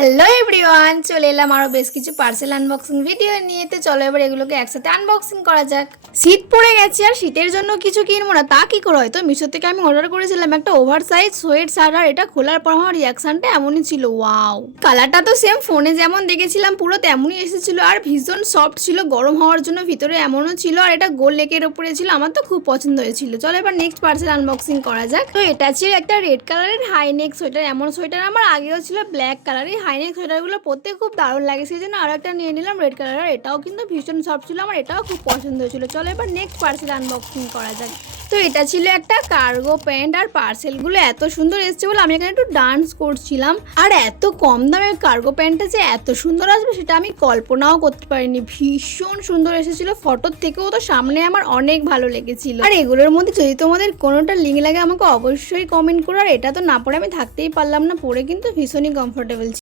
Hello everyone, চলে এলাম আরও বেশ কিছু পার্সেল আনবক্সিং ভিডিও নিয়ে। তো চলো এবার এগুলোকে একসাথে আনবক্সিং করা যাক। শীত পড়ে গেছে আর শীতের জন্য কিছু কিনবো না তা কি করে হয়? তো মিশো থেকে আমি অর্ডার করেছিলাম একটা ওভার সাইজ সোয়েট শার্ট, আর এটা খোলার পর আমার রিয়াকশনটা এমনই ছিল। ওয়াও, কালারটা তো সেম ফোনে যেমন দেখেছিলাম পুরো তেমনই এসেছিল, আর ভীষণ সফট ছিল, গরম হওয়ার জন্য ভিতরে এমনও ছিল, আর এটা গোল লেকের ওপরে ছিল। আমার তো খুব পছন্দ হয়েছিল। চলো এবার নেক্সট পার্সেল আনবক্সিং করা যাক। তো এটা ছিল একটা রেড কালারের হাইনেক সোয়েটার। এমন সোয়েটার আমার আগেও ছিল ব্ল্যাক কালারের। হাইনেক সোয়েটারগুলো পরতে খুব দারুণ লাগে, সেই জন্য আরও একটা নিয়ে নিলাম রেড কালারের। এটাও কিন্তু ভীষণ সফট ছিল, আমার এটাও খুব পছন্দ হয়েছিল। চলো এবার নেক্সট পার্সেল আনবক্সিং করা যাক। তো এটা ছিল একটা কার্গো প্যান্ট, আর পার্সেলগুলো এত সুন্দর এসছে বলে আমি এখানে একটু ডান্স করছিলাম। আর এত কম দামে কার্গো প্যান্টটা যে এত সুন্দর আসবে সেটা আমি কল্পনাও করতে পারিনি। ভীষণ সুন্দর এসেছিল, ফটোর থেকেও তো সামনে আমার অনেক ভালো লেগেছিল। আর এগুলোর মধ্যে যদি তোমাদের কোনোটা লিঙ্ক লাগে আমাকে অবশ্যই কমেন্ট করো। আর এটা তো না পরে আমি থাকতেই পারলাম না, পরে কিন্তু ভীষণই কমফোর্টেবল।